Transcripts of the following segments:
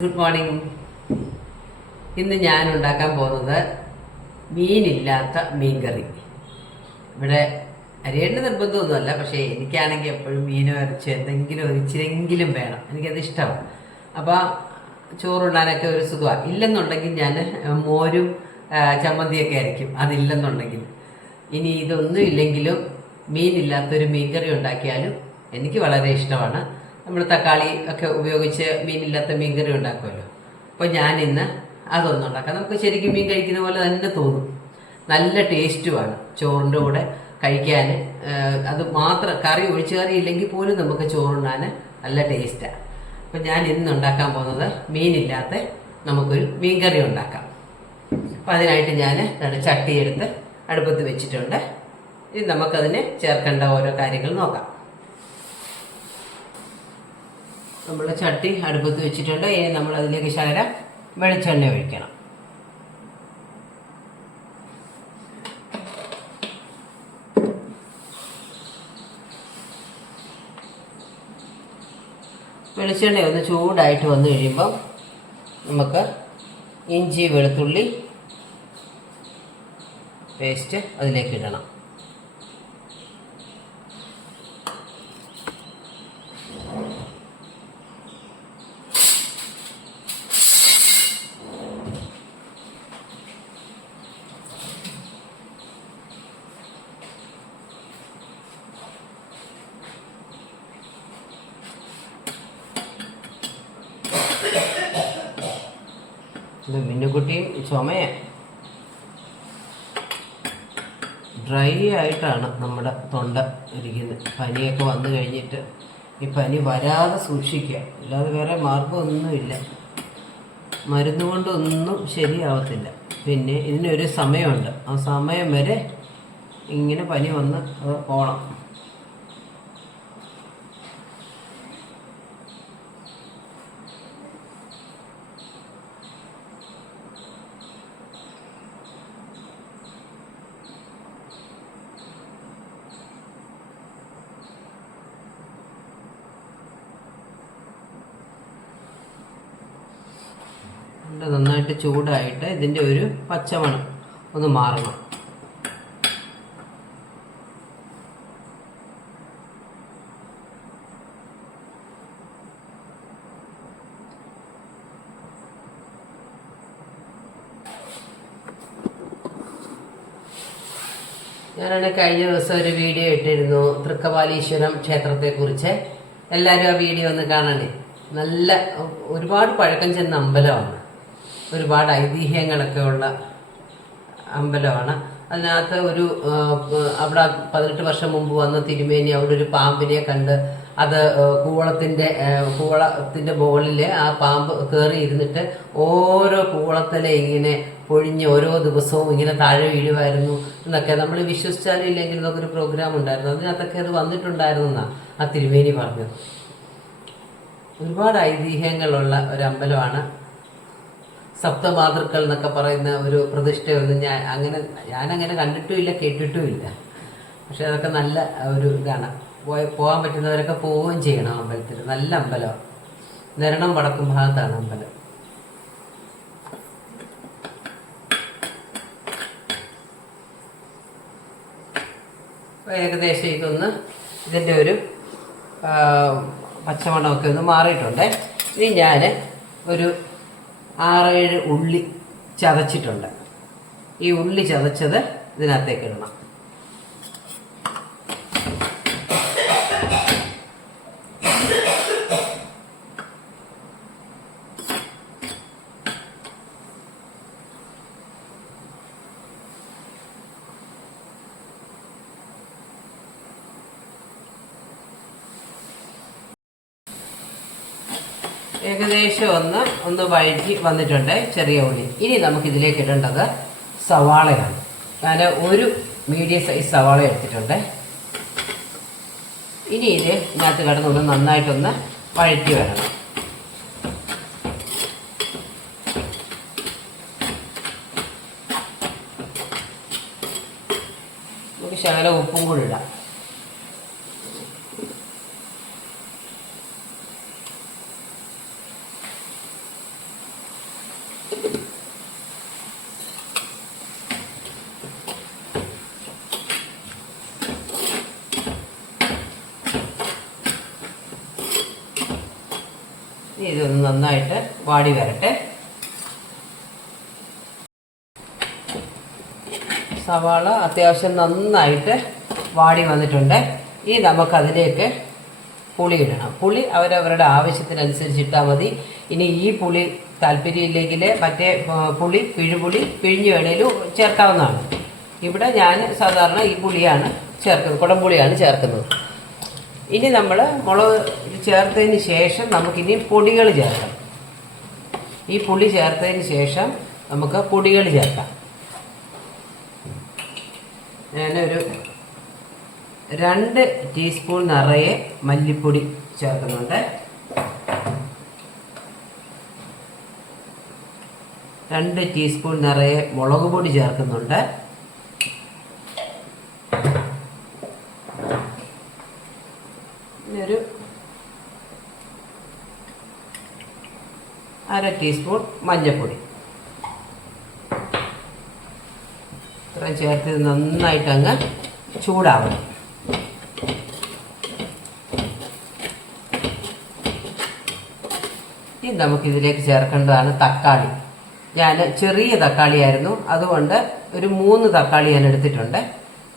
Good morning ഇന്ന് ഞാൻ ഉണ്ടാക്കാൻ പോകുന്നത് മീനില്ലാത്ത മീൻകറി. ഇവിടെ അരിയേണ്ട നിർബന്ധമൊന്നുമല്ല പക്ഷേ എനിക്കാണെങ്കിൽ എപ്പോഴും മീൻ വരച്ച് എന്തെങ്കിലും ഒരിച്ചിരെങ്കിലും വേണം. എനിക്കത് ഇഷ്ടമാണ്. അപ്പോൾ ചോറുണ്ടാനൊക്കെ ഒരു സുഖമാണ് ഇല്ലെന്നുണ്ടെങ്കിൽ ഞാൻ മോരും ചമ്മന്തിയൊക്കെ ആയിരിക്കും അതില്ലെന്നുണ്ടെങ്കിൽ. ഇനി ഇതൊന്നും ഇല്ലെങ്കിലും മീനില്ലാത്തൊരു മീൻകറി ഉണ്ടാക്കിയാലും എനിക്ക് വളരെ ഇഷ്ടമാണ്. നമ്മൾ തക്കാളി ഒക്കെ ഉപയോഗിച്ച് മീനില്ലാത്ത മീൻകറി ഉണ്ടാക്കുമല്ലോ. അപ്പോൾ ഞാൻ ഇന്ന് അതൊന്നും ഉണ്ടാക്കാം. നമുക്ക് ശരിക്കും മീൻ കഴിക്കുന്ന പോലെ തന്നെ തോന്നും. നല്ല ടേസ്റ്റുമാണ് ചോറിന്റെ കൂടെ കഴിക്കാൻ അത് മാത്രം കറി ഒഴിച്ചു കറി ഇല്ലെങ്കിൽ പോലും നമുക്ക് ചോറുണ്ണാൻ നല്ല ടേസ്റ്റാണ് അപ്പം ഞാൻ ഇന്ന് ഉണ്ടാക്കാൻ പോകുന്നത് മീനില്ലാത്ത നമുക്കൊരു മീൻ കറി ഉണ്ടാക്കാം. അപ്പം അതിനായിട്ട് ഞാൻ ചട്ടി എടുത്ത് അടുപ്പത്ത് വെച്ചിട്ടുണ്ട്. ഇനി നമുക്കതിന് ചേർക്കേണ്ട ഓരോ കാര്യങ്ങൾ നോക്കാം. നമ്മൾ ചട്ടി അടുപ്പത്ത് വെച്ചിട്ടുണ്ട്. ഇനി നമ്മൾ അതിലേക്ക് ശകലം വെളിച്ചെണ്ണ ഒഴിക്കണം. വെളിച്ചെണ്ണ ഒന്ന് ചൂടായിട്ട് വന്നു കഴിയുമ്പം നമുക്ക് ഇഞ്ചി വെളുത്തുള്ളി പേസ്റ്റ് അതിലേക്ക് ഇടണം. മിന്നുകുട്ടിയും ചുമയ ഡ്രൈ ആയിട്ടാണ് നമ്മുടെ തൊണ്ട ഇരിക്കുന്നത്. പനിയൊക്കെ വന്നു കഴിഞ്ഞിട്ട് ഈ പനി വരാതെ സൂക്ഷിക്കുക. അല്ലാതെ വേറെ മാർഗമൊന്നുമില്ല മരുന്ന് കൊണ്ടൊന്നും ശരിയാവത്തില്ല. പിന്നെ ഇതിനൊരു സമയമുണ്ട്. ആ സമയം വരെ ഇങ്ങനെ പനി വന്ന് പോകണം ഇത് നന്നായിട്ട് ചൂടായിട്ട് ഇതിന്റെ ഒരു പച്ചമണം ഒന്ന് മാറണം. ഞാനാണ് കഴിഞ്ഞ ദിവസം ഒരു വീഡിയോ ഇട്ടിരുന്നു തൃക്കപാലീശ്വരം ക്ഷേത്രത്തെക്കുറിച്ച്. എല്ലാവരും ആ വീഡിയോ ഒന്ന് കാണണേ. നല്ല ഒരുപാട് പഴക്കം ചെന്ന അമ്പലമാണ്. ഒരുപാട് ഐതിഹ്യങ്ങളൊക്കെ ഉള്ള അമ്പലമാണ്. അതിനകത്ത് ഒരു അവിടെ പതിനെട്ട് വർഷം മുമ്പ് വന്ന തിരുമേനി അവിടെ ഒരു പാമ്പിനെ കണ്ട് അത് കൂവളത്തിന്റെ കൂവളത്തിന്റെ മുകളിൽ ആ പാമ്പ് കയറി ഇരുന്നിട്ട് ഓരോ കൂവളത്തിലെ ഇങ്ങനെ പൊഴിഞ്ഞ് ഓരോ ദിവസവും ഇങ്ങനെ താഴെ വീഴുമായിരുന്നു എന്നൊക്കെ നമ്മൾ വിശ്വസിച്ചാലും ഇല്ലെങ്കിൽ എന്നൊക്കെ ഒരു പ്രോഗ്രാം ഉണ്ടായിരുന്നു. അതിനകത്തൊക്കെ അത് വന്നിട്ടുണ്ടായിരുന്നു എന്നാണ് ആ തിരുമേനി പറഞ്ഞത്. ഒരുപാട് ഐതിഹ്യങ്ങളുള്ള ഒരു അമ്പലമാണ്. സപ്തമാതൃക്കൾ എന്നൊക്കെ പറയുന്ന ഒരു പ്രതിഷ്ഠയൊന്നും ഞാൻ അങ്ങനെ ഞാനങ്ങനെ കണ്ടിട്ടുമില്ല കേട്ടിട്ടുമില്ല. പക്ഷെ അതൊക്കെ നല്ല ഒരു ഇതാണ്. പോയി പോകാൻ പറ്റുന്നവരൊക്കെ പോവുകയും ചെയ്യണം അമ്പലത്തിൽ. നല്ല അമ്പലമാണ് നിരണം വടക്കും ഭാഗത്താണ് അമ്പലം. ഏകദേശം ഇതൊന്ന് ഇതിന്റെ ഒരു പച്ചമണമൊക്കെ ഒന്ന് മാറിയിട്ടുണ്ട്. ഇനി ഞാൻ ഒരു ആറേഴ് ഉള്ളി ചതച്ചിട്ടുണ്ട്. ഈ ഉള്ളി ചതച്ചത് ഇതിനകത്തേക്ക് ഇടണം. ഏകദേശം ഒന്ന് ഒന്ന് വഴറ്റി വന്നിട്ടുണ്ട് ചെറിയ ഉള്ളി. ഇനി നമുക്ക് ഇതിലേക്ക് ഇടേണ്ടത് സവാളയാണ്. ഞാൻ ഒരു മീഡിയം സൈസ് സവാള എടുത്തിട്ടുണ്ട്. ഇനി ഇത് ഇതിനകത്ത് കിടന്നൊന്ന് നന്നായിട്ടൊന്ന് വഴറ്റി വരണം. നമുക്ക് ശകലം ഉപ്പും കൂടി ഇടാം ഇനി ഇതൊന്ന് നന്നായിട്ട് വാടി വരട്ടെ. സവാള അത്യാവശ്യം നന്നായിട്ട് വാടി വന്നിട്ടുണ്ട്. ഇനി നമുക്കതിലേക്ക് പുളി ഇടണം. പുളി അവരവരുടെ ആവശ്യത്തിനനുസരിച്ച് ഇട്ടാൽ മതി. ഇനി ഈ പുളി താല്പര്യമില്ലെങ്കിൽ മറ്റേ പുളി പിഴുപുളി പിഴിഞ്ഞ് വേണേലും ചേർക്കാവുന്നതാണ്. ഇവിടെ ഞാൻ സാധാരണ ഈ പുളിയാണ് ചേർക്കുന്നത്. കുടംപുളിയാണ് ചേർക്കുന്നത്. ഇനി നമ്മൾ മുളക് ചേർത്തതിന് ശേഷം നമുക്കിനി പൊടികൾ ചേർക്കാം. ഈ പുളി ചേർത്തതിന് ശേഷം നമുക്ക് പൊടികൾ ചേർക്കാം. ഞാനൊരു രണ്ട് ടീസ്പൂൺ നിറയെ മല്ലിപ്പൊടി ചേർക്കുന്നുണ്ട്. രണ്ട് ടീസ്പൂൺ നിറയെ മുളക് പൊടി ചേർക്കുന്നുണ്ട് പിന്നെ ഒരു അര ടീസ്പൂൺ മഞ്ഞൾപ്പൊടി ഇത്രയും ചേർത്ത് നന്നായിട്ട് അങ്ങ് ചൂടാവണം. ഇനി നമുക്കിതിലേക്ക് ചേർക്കേണ്ടതാണ് തക്കാളി. ഞാൻ ചെറിയ തക്കാളിയായിരുന്നു. അതുകൊണ്ട് ഒരു മൂന്ന് തക്കാളി ഞാൻ എടുത്തിട്ടുണ്ട്.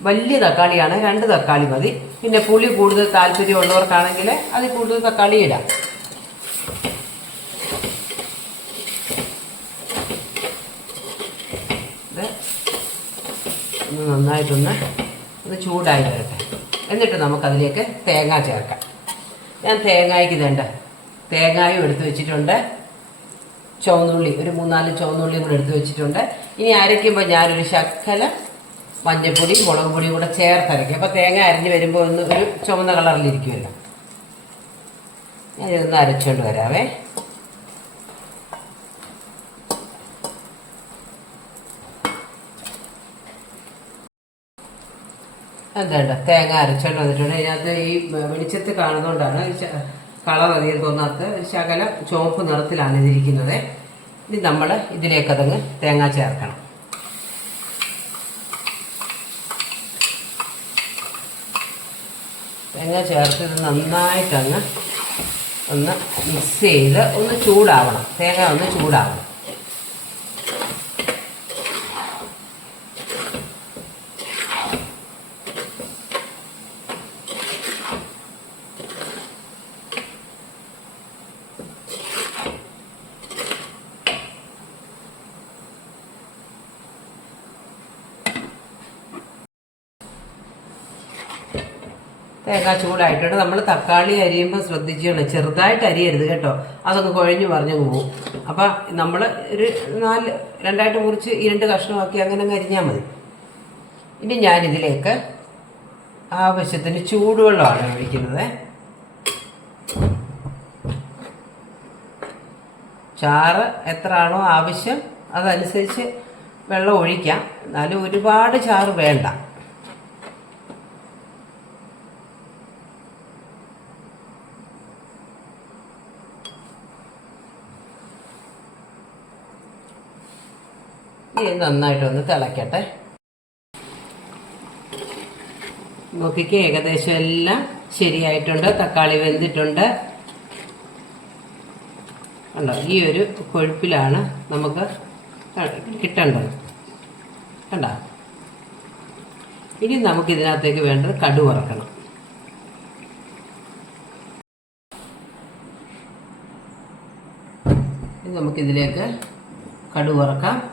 വലിയ തക്കാളിയാണ് രണ്ട് തക്കാളി മതി. പിന്നെ പുളി കൂടുതൽ താല്പര്യമുള്ളവർക്കാണെങ്കിൽ അതിൽ കൂടുതൽ തക്കാളി ഇടാം. നന്നായിട്ടൊന്ന് ഒന്ന് ചൂടായി വരട്ടെ. എന്നിട്ട് നമുക്കതിലേക്ക് തേങ്ങ ചേർക്കാം. ഞാൻ തേങ്ങയ്ക്ക് ഇതേണ്ട. തേങ്ങായും എടുത്ത് വെച്ചിട്ടുണ്ട്. ചുവന്നുള്ളി ഒരു മൂന്നാൽ ചുവന്നുള്ളിയും കൂടെ എടുത്ത് വെച്ചിട്ടുണ്ട്. ഇനി അരയ്ക്കുമ്പോൾ ഞാനൊരു ശക്കല മഞ്ഞൾപ്പൊടി മുളക് പൊടിയും കൂടെ ചേർത്തരയ്ക്കും അപ്പോൾ തേങ്ങ അരിഞ്ഞ് വരുമ്പോൾ ഒന്ന് ഒരു ചുവന്ന കളറിലിരിക്കുമല്ലോ. ഞാനിതൊന്ന് അരച്ചുകൊണ്ട് വരാവേ. എന്താ തേങ്ങ അരച്ചോണ്ട് വന്നിട്ടുണ്ട്. അതിനകത്ത് ഈ വെളിച്ചത്ത് കാണുന്നതുകൊണ്ടാണ് കളർ അധികം തോന്നാത്ത ശകല ചുവപ്പ് നിറത്തിലാണ് ഇതിരിക്കുന്നത്. ഇനി നമ്മൾ ഇതിലേക്ക് അതങ്ങ് തേങ്ങ ചേർക്കണം. തേങ്ങ ചേർത്ത് ഇത് നന്നായിട്ടങ്ങ് ഒന്ന് മിക്സ് ചെയ്ത് ഒന്ന് ചൂടാവണം. തേങ്ങ ഒന്ന് ചൂടാവണം. തേങ്ങ ചൂടായിട്ടുണ്ട്. നമ്മൾ തക്കാളി അരിയുമ്പോൾ ശ്രദ്ധിക്കണം ചെറുതായിട്ട് അരിയരുത് കേട്ടോ. അതൊക്കെ കുഴഞ്ഞു പറഞ്ഞു പോകും അപ്പം നമ്മൾ ഒരു നാല് രണ്ടായിട്ട് മുറിച്ച് ഈ രണ്ട് കഷ്ണമാക്കി അങ്ങനെ അങ്ങ് അരിഞ്ഞാൽ മതി. ഇനി ഞാനിതിലേക്ക് ആവശ്യത്തിന് ചൂടുവെള്ളമാണ് ഒഴിക്കുന്നത്. ചാറ് എത്രയാണോ ആവശ്യം അതനുസരിച്ച് വെള്ളം ഒഴിക്കാം. എന്നാലും ഒരുപാട് ചാറ് വേണ്ട. ഇത് നന്നായിട്ടൊന്ന് തിളയ്ക്കട്ടെ നോക്കിക്ക് ഏകദേശം എല്ലാം ശരിയായിട്ടുണ്ട്. തക്കാളി വെന്തിട്ടുണ്ട്. കണ്ടോ ഈ ഒരു കൊഴുപ്പിലാണ് നമുക്ക് കിട്ടേണ്ടത്. കണ്ടോ? ഇനി നമുക്ക് ഇതിനകത്തേക്ക് വേണ്ടത് കടു വറക്കണം. നമുക്കിതിലേക്ക് കടു വറക്കാം.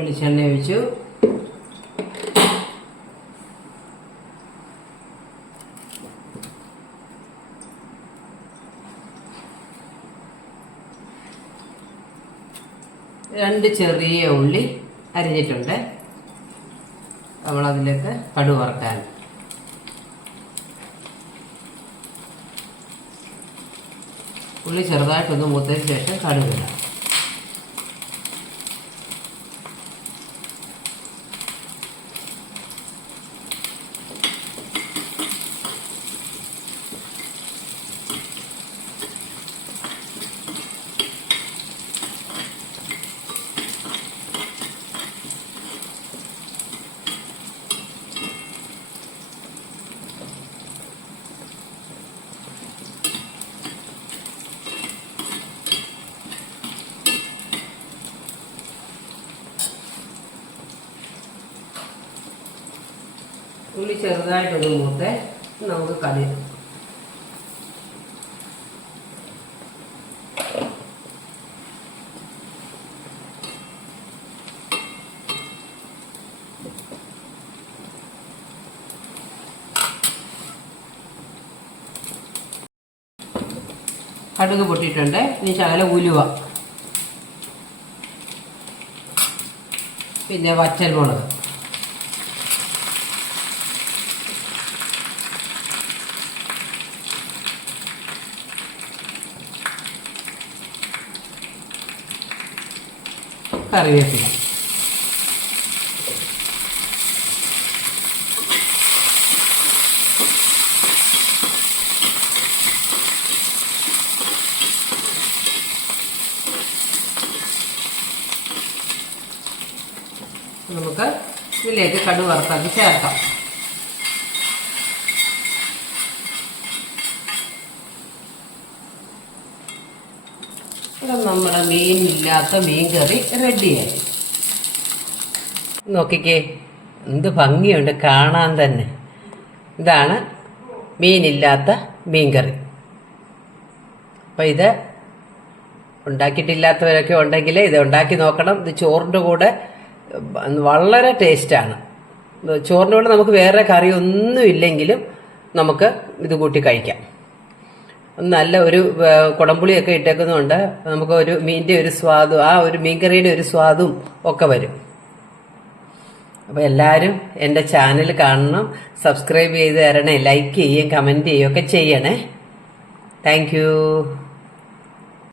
വെളിച്ചെണ്ണ ഒഴിച്ചു. രണ്ട് ചെറിയ ഉള്ളി അരിഞ്ഞിട്ടുണ്ട്. നമ്മളതിലേക്ക് കടു വറക്കാൻ. ഉള്ളി ചെറുതായിട്ടൊന്ന് മൂത്തതിന് ശേഷം കടുകിടാം ഉള്ളി ചെറുതായിട്ടൊന്ന് മൂത്തെ നമുക്ക് കടി കടുക് പൊട്ടിയിട്ടുണ്ട്. ഇനി ശകല ഉലുവ. പിന്നെ വറ്റൽ മുളക് കറിവേപ്പില നമുക്ക് ഇതിലേക്ക് കടു വറുത്താക്കി ചേർക്കാം. ഇവിടെ നമ്മുടെ മീനില്ലാത്ത മീൻ കറി റെഡിയായി. നോക്കിക്കേ എന്ത് ഭംഗിയുണ്ട് കാണാൻ തന്നെ. ഇതാണ് മീനില്ലാത്ത മീൻ കറി. അപ്പം ഇത് ഉണ്ടാക്കിയിട്ടില്ലാത്തവരൊക്കെ ഉണ്ടെങ്കിൽ ഇത് ഉണ്ടാക്കി നോക്കണം. ഇത് ചോറിന്റെ കൂടെ വളരെ ടേസ്റ്റാണ്. ചോറിന്റെ കൂടെ നമുക്ക് വേറെ കറി ഒന്നും ഇല്ലെങ്കിലും നമുക്ക് ഇത് കൂട്ടി കഴിക്കാം. നല്ല ഒരു കുടംപുളിയൊക്കെ ഇട്ടേക്കുന്നതുകൊണ്ട് നമുക്ക് ഒരു മീനിന്റെ ഒരു സ്വാദും ആ ഒരു മീൻകറിയുടെ ഒരു സ്വാദും ഒക്കെ വരും. അപ്പോൾ എല്ലാവരും എന്റെ ചാനൽ കാണണം സബ്സ്ക്രൈബ് ചെയ്ത് തരണേ ലൈക്ക് ചെയ്യുകയും കമന്റ് ചെയ്യുകയൊക്കെ ചെയ്യണേ. താങ്ക്